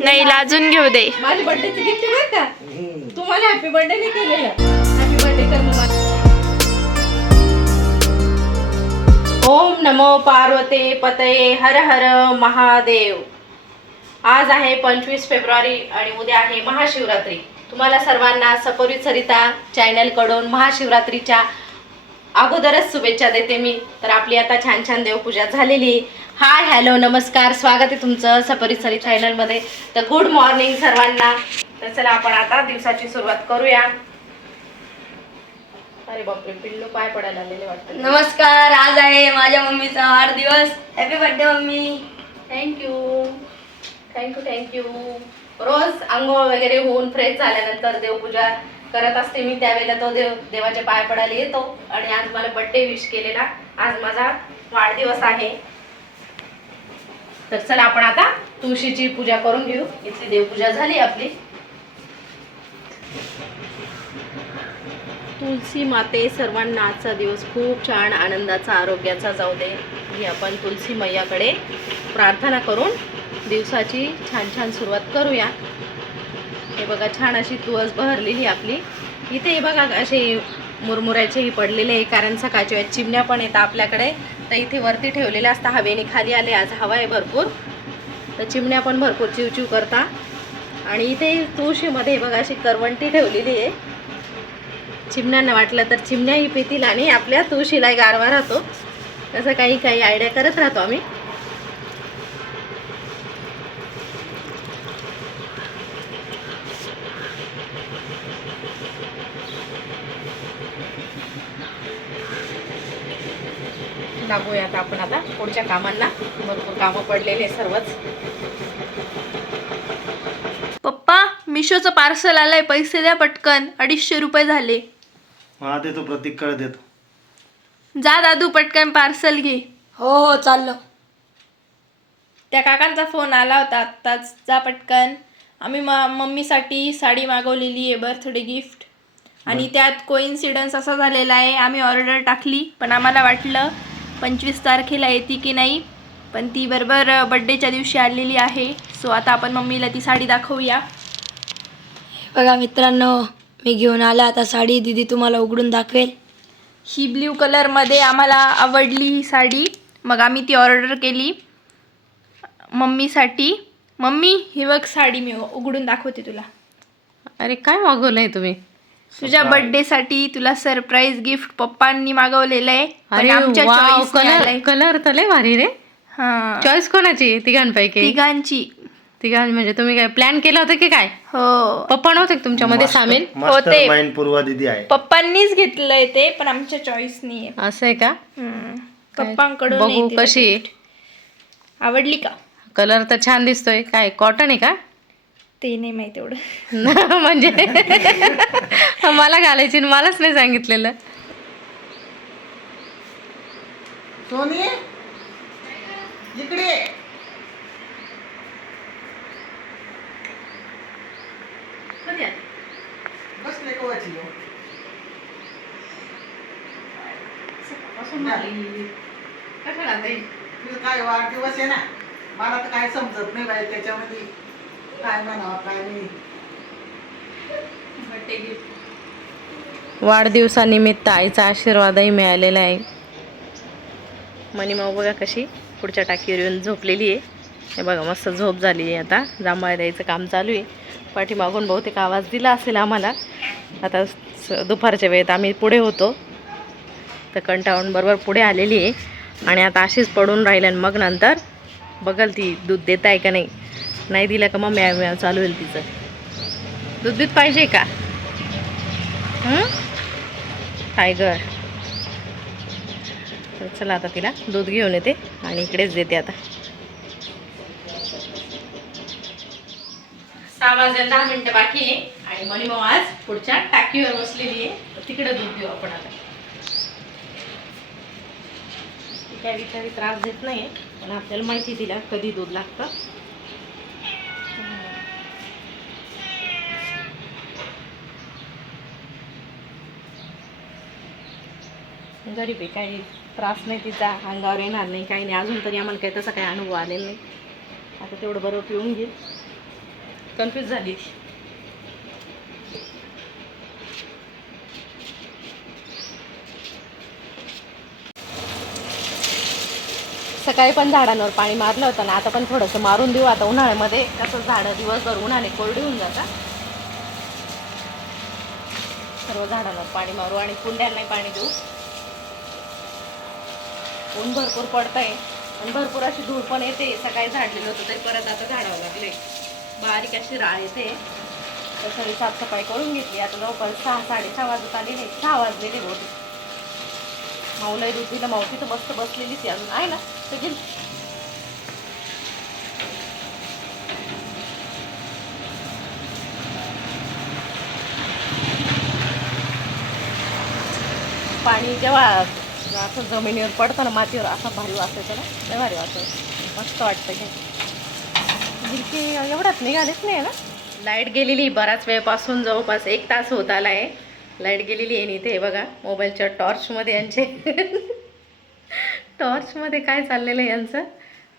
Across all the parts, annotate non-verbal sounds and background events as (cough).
नाही लाजून घेऊ दे. माझ्या बर्थडेचं गिफ्ट बरं का? तुम्हाला हॅपी बर्थडे नाही केलेलं. हॅपी बर्थडे कर मला. ओम नमो पार्वते पतये हर हर महादेव. आज आहे पंचवीस फेब्रुवारी आणि उद्या आहे महाशिवरात्री. तुम्हाला सर्वांना सपरित सरिता चॅनलकडून महाशिवरात्रीच्या अगोदरच शुभेच्छा देते मी. तर आपली आता छान छान देवपूजा झालेली. हाय हॅलो नमस्कार. स्वागत आहे तुमचं सपरित सरी चॅनलमध्ये तर गुड मॉर्निंग सर्वांना. तर चला आपण आता दिवसाची सुरुवात करूया. अरे बापरे पिल्लू पाय पडायला आलेले वाटतं. नमस्कार आज आहे माझ्या मम्मीचा वाढदिवस. Happy birthday mummy. Thank you thank you thank you रोज आंघोळ वगैरे होऊन फ्रेश झाल्यानंतर देवपूजा करत असते मी. त्यावेळेला तो देव देवाचे पाय पडायला येतो. आणि आज मला बड्डे विश केलेला. आज माझा वाढदिवस आहे. तर चला आपण आता तुळशीची पूजा करून घेऊ. इथली देवपूजा झाली आपली. तुलसी माते सर्वांना आजचा दिवस खूप छान आनंदाचा आरोग्याचा जाऊ दे. ही आपण तुलसी मैयाकडे प्रार्थना करून दिवसाची छान छान सुरुवात करूया. हे बघा छान अशी तुळस बहरलेली आपली. इथे हे बघा असे मुरमुऱ्याचेही पडलेले आहे कारण सकाळच्या चिमण्या पण येतात आपल्याकडे. तर इथे वरती ठेवलेलं असतं हवेने खाली आले आज हवा आहे भरपूर. तर चिमण्या पण भरपूर चिवचिव करता. आणि इथे तुळशीमध्ये बघा अशी करवंटी ठेवलेली आहे. चिमण्यांना वाटलं तर चिमण्याही पितील आणि आपल्या तुळशीला गारवा राहतो. तसं काही काही आयडिया करत राहतो आम्ही. लागूया आता आपण आता. पुढच्या कामांना भरपूर कामं पडलेले सर्वच. पप्पा मिशोचं पार्सल आलंय. पैसे द्या पटकन. अडीचशे रुपये झाले. हा देतो. प्रतीककडे देतो. जा दादू पटकन पार्सल घे. हो हो चाललो. त्या काकांचा फोन आला होता आत्ताच. जा पटकन. आम्ही मा मम्मीसाठी साडी मागवलेली आहे बर्थडे गिफ्ट आणि त्यात कोइन्सिडन्स असा झालेला आहे. आम्ही ऑर्डर टाकली पण आम्हाला वाटलं पंचवीस तारखेला येते की नाही? पण ती बरोबर बड्डेच्या दिवशी आलेली आहे. सो आता आपण मम्मीला ती साडी दाखवूया. बघा मित्रांनो मी घेऊन आला. आता साडी दिदी तुम्हाला उघडून दाखवेल. ही ब्ल्यू कलरमध्ये आम्हाला आवडली ही साडी. मग आम्ही ती ऑर्डर केली. मम्मीसाठी. मम्मी ही बघ साडी मी उघडून दाखवते तुला. अरे काय मागवलंय तुम्ही? तुझ्या बर्थडेसाठी तुला सरप्राईज गिफ्ट पप्पांनी मागवलेलं आहे पण अरे आमच्या वाव choice ने कलर आलंय. कलर तर लय भारी रे. हा. चॉईस कोणाची? तिघांपैकी. तिघांची. तिघां म्हणजे तुम्ही काय प्लॅन केला होता की काय? हो. पप्पा नव्हते का तुमच्यामध्ये? सामील? मास्टर होते. माइंड पूर्वा दिदी आहे. पप्पांनीच घेतलंय ते पण आमच्या चॉईसनी आहे असं आहे का? हम्म. पप्पांकडून बघू कशी. आवडली का? कलर तर छान दिसतोय. काय कॉटन आहे का? ते नाही माहिती एवढं. (laughs) म्हणजे? मला घालायची आणि मलाच नाही सांगितलेलं. सोनी? इकडे बसले कवाची तुझं काय वाढदिवस आहे ना? मला तर काय समजत नाही बाई त्याच्यामध्ये. काय म्हणावं काय नाही. वाढदिवसानिमित्त आईचा आशीर्वादही मिळालेला आहे. मनीमाऊ बघा कशी पुढच्या टाकीवर येऊन झोपलेली आहे. हे बघा मस्त झोप झाली आहे आता. जांभळा द्यायचं काम चालू आहे. पाठीमागून बहुतेक आवाज दिला असेल आम्हाला. आता स- दुपारच्या वेळेत आम्ही पुढे होतो. तर कंटाळून बरोबर पुढे आलेली आहे. आणि आता अशीच पडून राहिली आणि मग नंतर बघल ती दूध देत आहे का नाही. नाही दिलं का मग म्या म्या चालू होईल तिचं. दूध दूध पाहिजे का? टायगर तर चला आता तिला दूध घेऊन येते आणि इकडेच देते आता. सहा वाजून दहा मिनिटं बाकी आहे. आणि मणिमाऊ आज पुढच्या टाकीवर बसलेली आहे. तिकडे दूध देऊ आपण आता. ती काय त्रास देत नाही पण आपल्याला माहिती दिल्या कधी दूध लागतं. गरीब आहे काही त्रास नाही तिचा अंगावर येणार नाही काही नाही. अजून तरी आम्हाला काही तसा काही अनुभव आलेला नाही. आता तेवढं बरोबर पिऊन घेईल कन्फ्यूज झाली. सकाळी पण झाडांवर पाणी मारलं होतं ना आता पण थोडंसं मारून देऊ. आता उन्हाळ्यामध्ये कसं झाडं दिवसभर उन्हाने कोरडी होऊन जातात. सर्व झाडांवर पाणी मारू आणि कुंड्यांनाही पाणी देऊ. ऊन भरपूर पडतंय. आणि भरपूर अशी धूळ पण येते. सकाळी झाडलेलं होतं तरी परत आता झाडावं लागले. बारीक अशी राळ येते. तर सगळी साफसफाई करून घेतली. आता लवकर सहा साडेसहा वाजत आली नाही सहा वाजलेली बहुतेक माऊलाही दूध दिलं मावशी तर मस्त बसलेलीच आहे अजून. आहे ना? सगळी पाणी जेव्हा असं जमिनीवर पडतं ना मातीवर असं भारी वाचायचं ना लय भारी वाचायचं मस्त वाटतं घे गिरकी एवढ्यात निघालीच नाही ना? लाइट गेलेली बराच वेळपासून जवळपास एक तास होत आला आहे लाइट गेलेली आहे इथे हे बघा मोबाईलच्या टॉर्चमध्ये यांचे. टॉर्चमध्ये काय चाललेलं आहे यांचं?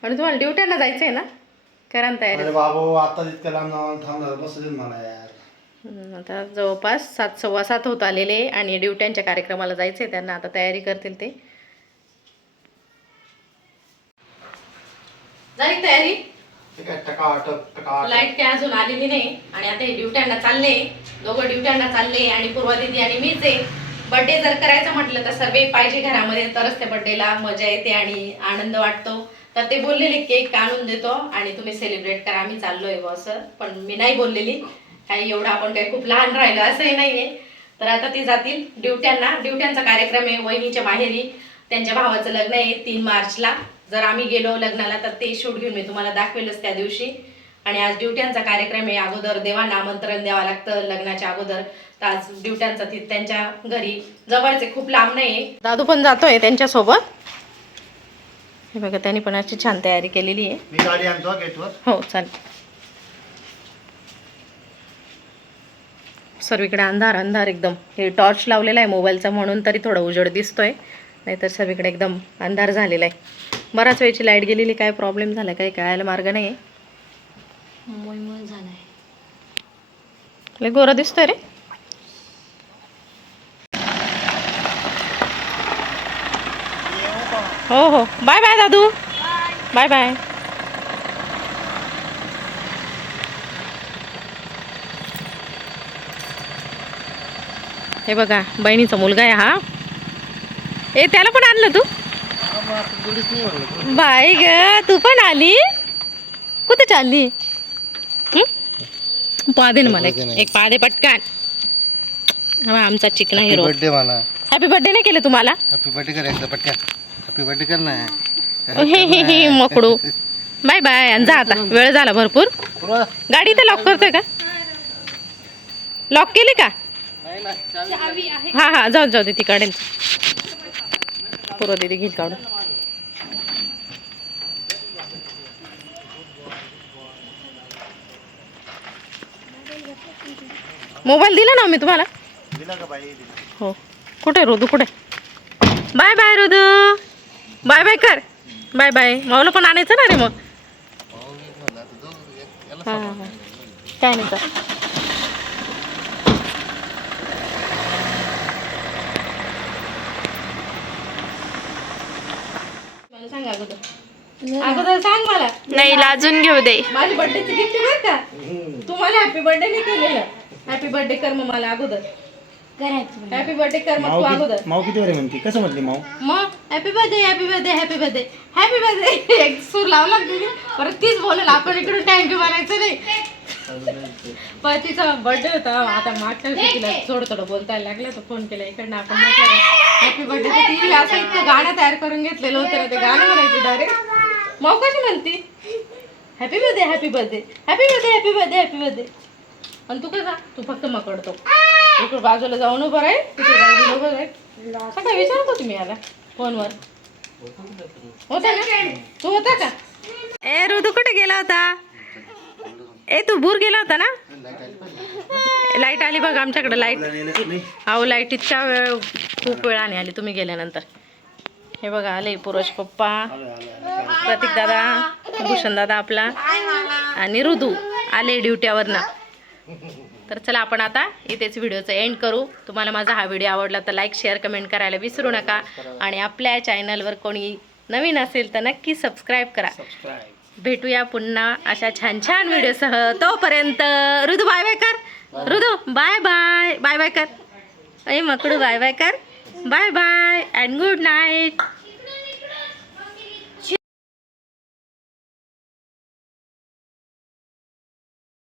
आणि तुम्हाला ड्युट्यांना जायचं आहे ना? करा तयारी. अरे बाबू आता इतक्या लांब थांबणार बसू दे ना मला यार. आता जवळपास सात सव्वा सात होत आलेले आणि ड्युट्यांच्या कार्यक्रमाला जायचे त्यांना. आता तयारी करतील ते. झाली तयारी? लाइट काय अजून आलेली नाही आणि आता हे ड्युट्यांना चालले. दोघं ड्युट्यांना चालले आणि पूर्वा दिदी आणि मीच आहे. बर्थडे जर करायचं म्हटलं तर सर्व पाहिजे घरामध्ये. तरच त्या बर्थडेला मजा येते आणि आनंद वाटतो. तर ते बोललेले केक आणून देतो आणि तुम्ही सेलिब्रेट करा. आम्ही चाललोय बुवा असं. पण मी नाही बोललेली. काही एवढं आपण काही खूप लहान राहिलो असंही नाहीये. तर आता ते जातील ड्युट्यांना. ड्युट्यांचा कार्यक्रम आहे वहिनीच्या माहेरी. त्यांच्या भावाचं लग्न आहे तीन मार्चला. जर आम्ही गेलो लग्नाला तर ते शूट घेऊन मी तुम्हाला दाखवेलच त्या दिवशी. आणि आज ड्युट्यांचा कार्यक्रम आहे. अगोदर देवांना आमंत्रण द्यावं लागतं लग्नाच्या अगोदर. तर आज ड्युट्यांचा ति त्यांच्या घरी. जवळचे खूप लांब नाही दादू पण जातोय त्यांच्यासोबत. हे बघा त्यांनी पण अशी छान तयारी केलेली आहे. हो चालेल. सर्वीकडे अंधार अंधार एकदम. हे टॉर्च लावलेला आहे मोबाईलचा म्हणून तरी थोडा उजेड दिसतोय. नाहीतर सर्वीकडे एकदम अंधार झालेला आहे. बराच वेळची लाइट गेलेली काय प्रॉब्लेम झाला काही कळायला मार्ग नाही आहे लय गोरा दिसतोय रे. हो हो. बाय बाय दादू. Bye bye. हे बघा बहिणीचा मुलगा आहे हा. ए त्याला पण आणलं तू? बाय ग तू पण आली? कुठे चालली? हं? पा दे ना मला एक एक पा दे पटकन. हा आमचा चिकना हिरो बर्थडे मला हॅपी बर्थडे नाही केलं तुम्हाला? हॅपी बर्थडे कर एकदा पटकन. हॅपी बर्थडे कर ना. (laughs) हे हे हे मकडू. बाय बाय आणि जा आता. वेळ झाला भरपूर. गाडी तर लॉक करतोय का? लॉक केली का? हा हा जाऊ जाऊ दे ती काढेल पूर्व दिदी घेईल काढून. मोबाईल दिला ना मी तुम्हाला? का. हो. कुठे रुदू कुठे? बाय बाय रुदू. बाय बाय कर. Bye bye. माऊला पण आणायचं ना रे मग. हा, हा, हा. काय नाही तर सांग अगोदर. अगोदर सांग मला. नाही लाजून घेऊ दे. माझी बर्थडेची गिफ्ट बरं का? तू मला हॅपी बर्थडे नाही केलेलं. हॅपी बर्थडे कर मग मला अगोदर. करायचं हॅपी बर्थडे कर मग तू अगोदर. माऊ किती वेळ म्हणते? कसं म्हटली माऊ मग happy birthday happy birthday happy birthday happy birthday एक सूर लावला तिने. परत तीच बोलेल आपण इकडून थँक्यू म्हणायचं नाही. पण तिचा बर्थडे होता. आता मागच्या वर्षी तिला थोडं थोडं बोलता लागलं तर फोन केला इकडनं. आपण म्हटलं हॅपी बर्थडे तर तिने असं इतकं गाणं तयार करून घेतलेलं होतं ना ते गाणं म्हणायचं डायरेक्ट मग कशी म्हणती? Happy birthday happy birthday happy birthday happy birthday happy birthday आणि तू कसा तू फक्त मकडतो. इकडे बाजूला जाऊन उभं राहील तिकडे बाजूला उभं राहील. सकाळी विचारत होती मी याला फोनवर. होता का तू होता का? ए ऋतू कुठे गेला होता? ए तू भूर गेला होता ना? लाइट आली बघ आमच्याकडे लाइट. अहो लाइट इतका वेळ खूप वेळाने आली. तुम्ही गेल्यानंतर. हे बघा आले पुरुष पप्पा प्रतीक दादा भूषण दादा आपला आणि ऋदू आले ड्युट्यावरनं तर चला आपण आता इथेच व्हिडिओचं एंड करू. तुम्हाला माझा हा व्हिडिओ आवडला तर लाईक शेअर कमेंट करायला विसरू नका. आणि आपल्या चॅनलवर कोणी नवीन असेल तर नक्की सबस्क्राईब करा. भेटूया पुन्हा अशा छान छान व्हिडिओसह. तोपर्यंत ऋतू बाय बाय कर. ऋतू बाय बाय बाय बाय कर. अय मकडू बाय बाय कर. Bye bye and good night